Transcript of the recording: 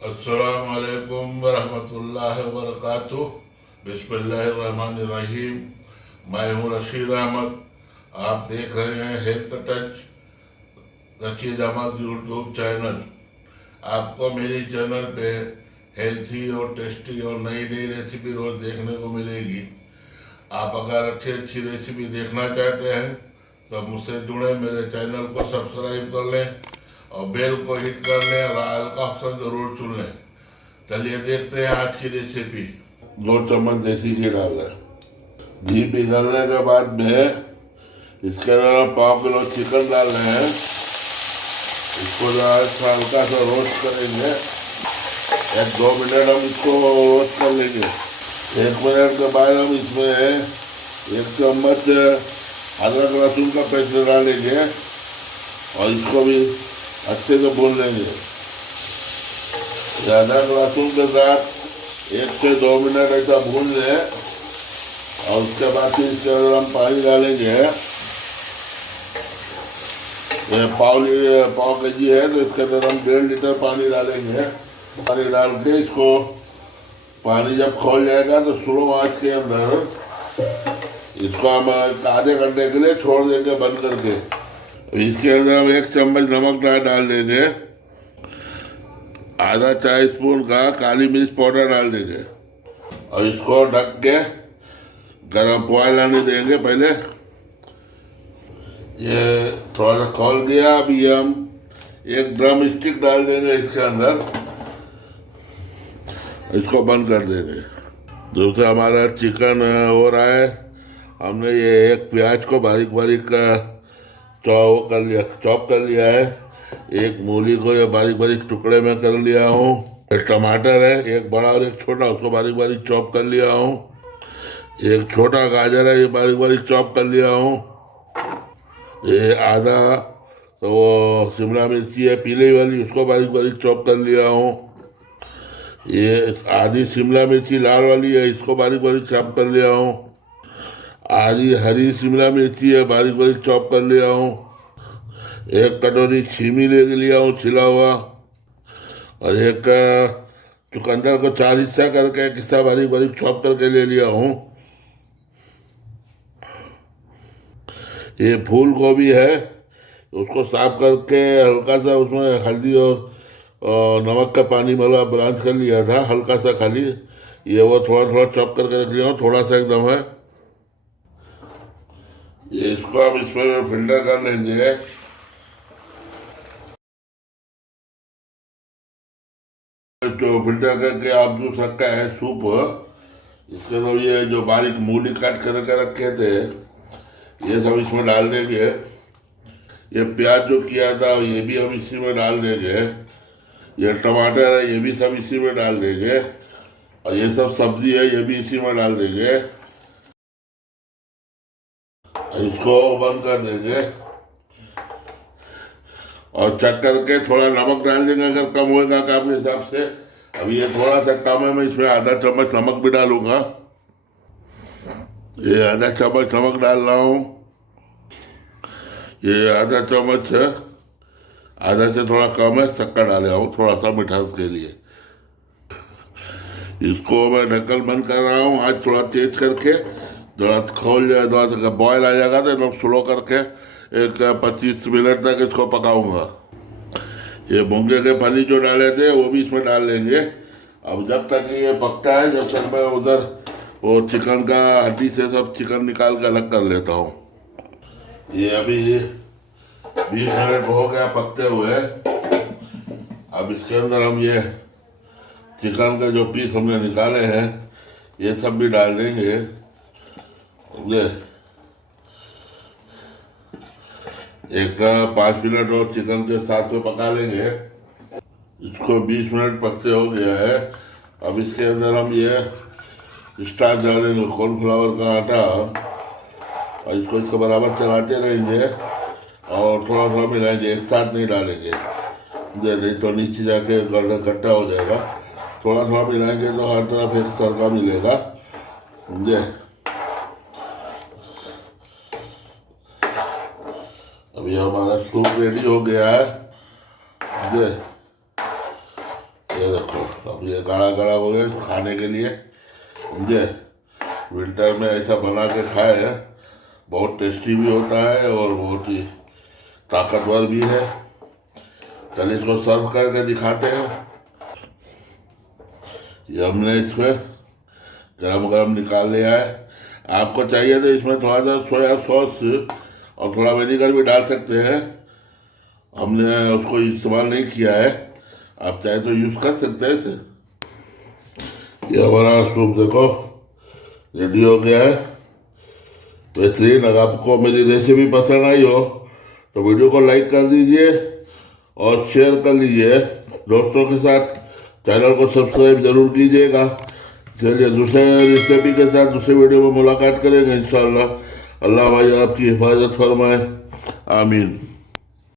अस्सलामुअलैकुम वरहमतुल्लाहि वबरकातुह। बिस्मिल्लाहिर्रहमानिर्रहीम। मैं हूँ रशीद अहमद। आप देख रहे हैं health touch Rashid Ahmed YouTube channel. आपको मेरी चैनल पे हेल्थी और टेस्टी और नई नई रेसिपी रोज़ देखने को मिलेगी। आप अगर अच्छी अच्छी रेसिपी देखना चाहते हैं तो मुझसे जुड़े, मेरे चैनल को सब्सक्राइब कर लें और बेल को हिट कर लें और ऑल का ऑप्शन ज़रूर चुन लें। चलिए देखते हैं आज की रेसिपी। 2 चम्मच देसी घी डाल रहे। घी पिघलने के बाद में इसके अंदर हम 1/4 किलो चिकन डाल रहे हैं। इसको हल्का सा रोस्ट करेंगे। 1-2 मिनट हम इसको रोस्ट कर लेंगे। 1 मिनट के बाद हम इसमें 1 चम्मच अदरक लहसुन का पेस्ट डालेंगे और इसको भी अच्छे से भून लेंगे। अदरक लहसुन के साथ 1 से 2 मिनट ऐसा भून लें और उसके बाद फिर इसके अंदर हम पानी डालेंगे। ये पाव केजी है तो इसके अंदर हम 1.5 लीटर पानी डालेंगे। पानी डाल के इसको, पानी जब खौल जाएगा तो स्लो आंच के अंदर इसको हम आधे घंटे के लिए छोड़ देंगे बंद करके। इसके अंदर हम 1 चम्मच नमक डाल देंगे। आधा चाय स्पून का काली मिर्च पाउडर डाल देंगे और इसको ढक के गरम बॉयल आने देंगे। पहले ये थोड़ा सा खौल गया। अब ये हम 1 ड्रम स्टिक डाल देंगे इसके अंदर, इसको बंद कर देंगे। दूसरा हमारा चिकन हो रहा है। हमने ये 1 प्याज को बारीक बारीक चॉप कर लिया है। 1 मूली को ये बारीक बारीक टुकड़े में कर लिया हूँ। टमाटर है 1 बड़ा और 1 छोटा, उसको बारीक बारीक चॉप कर लिया हूँ। 1 छोटा गाजर है, ये बारीक बारीक चॉप कर लिया हूँ। ये आधा तो वो शिमला मिर्ची है पीले वाली, उसको बारीक बारीक चॉप कर लिया हूँ। ये आधी शिमला मिर्ची लाल वाली है, इसको बारीक बारीक चॉप कर लिया हूँ। आधी हरी शिमला मिर्ची है, बारीक बारीक चॉप कर लिया हूँ। 1 कटोरी छीमी ले लिया हूँ छिला हुआ और 1 चुकंदर को 4 हिस्सा करके 1 हिस्सा बारीक बारीक चॉप करके ले लिया हूँ। ये फूल गोभी है, उसको साफ करके हल्का सा उसमें हल्दी और नमक का पानी मिला ब्रांच कर लिया था हल्का सा खाली। ये वो थोड़ा थोड़ा चॉप करके रख लिया हूँ, थोड़ा सा एकदम है। ये इसको हम इसमें फिल्टर कर लेंगे। जो फिल्टर करके आप दूध रखा है सूप, इसके अंदर ये जो बारीक मूली काट करके रखे थे ये सब इसमें डाल देंगे। ये प्याज जो किया था ये भी हम इसी में डाल देंगे। ये टमाटर है ये भी सब इसी में डाल देंगे और ये सब सब्जी है ये भी इसी में डाल देंगे। इसको बंद कर देंगे और चेक करके थोड़ा नमक डाल देंगे अगर कम होगा आपके हिसाब से। अब ये थोड़ा सा कम है, मैं इसमें आधा चम्मच नमक भी डालूंगा। ये आधा चम्मच नमक डाल रहा हूँ। ये आधा चम्मच है, आधा से थोड़ा कम है शक्कर डाले हूँ थोड़ा सा मिठास के लिए। इसको मैं ढक्कन बंद कर रहा हूँ, आज थोड़ा तेज करके। थोड़ा खोल जाए, थोड़ा सा बॉयल आ जाएगा तो एकदम स्लो करके 25 मिनट तक इसको पकाऊंगा। ये मूंगे के फली जो डाले थे वो भी इसमें डाल लेंगे। अब जब तक ये पकता है जब तक मैं उधर वो चिकन का हड्डी से सब चिकन निकाल के अलग कर लेता हूँ। ये अभी 20 मिनट हो गया पकते हुए। अब इसके अंदर हम ये चिकन के जो पीस हमने निकाले हैं ये सब भी डाल देंगे। ये 5 मिनट और चिकन के साथ में पका लेंगे। इसको 20 मिनट पकते हो गया है। अब इसके अंदर हम ये स्टार्च डालेंगे, कॉर्नफ्लावर का आटा, और इसको बराबर चलाते रहेंगे और थोड़ा थोड़ा मिलाएंगे, एक साथ नहीं डालेंगे नहीं तो नीचे जाके गड्ढा हो जाएगा। थोड़ा थोड़ा मिलाएंगे तो हर तरफ एक सरका मिलेगा। समझे? अभी हमारा सूप रेडी हो गया है। ये देखो, अब ये गाढ़ा गाढ़ा हो गया खाने के लिए। मुझे विंटर में ऐसा बना के खाए, बहुत टेस्टी भी होता है और बहुत ही ताकतवर भी है। चलिए इसको सर्व करके दिखाते हैं। ये हमने इसमें गरम गरम निकाल लिया है। आपको चाहिए तो इसमें थोड़ा सा सोया सॉस और थोड़ा विनेगर भी डाल सकते हैं। हमने उसको इस्तेमाल नहीं किया है, आप चाहे तो यूज़ कर सकते हैं इसे। ये हमारा सूप देखो रेडी हो गया है। बेहतरीन। अगर आपको मेरी रेसिपी पसंद आई हो तो वीडियो को लाइक कर दीजिए और शेयर कर लीजिए दोस्तों के साथ। चैनल को सब्सक्राइब जरूर कीजिएगा। चलिए दूसरे रेसिपी के साथ दूसरे वीडियो में मुलाकात करेंगे इंशाअल्लाह। अल्लाह भाई आपकी हिफाजत फरमाए। आमीन।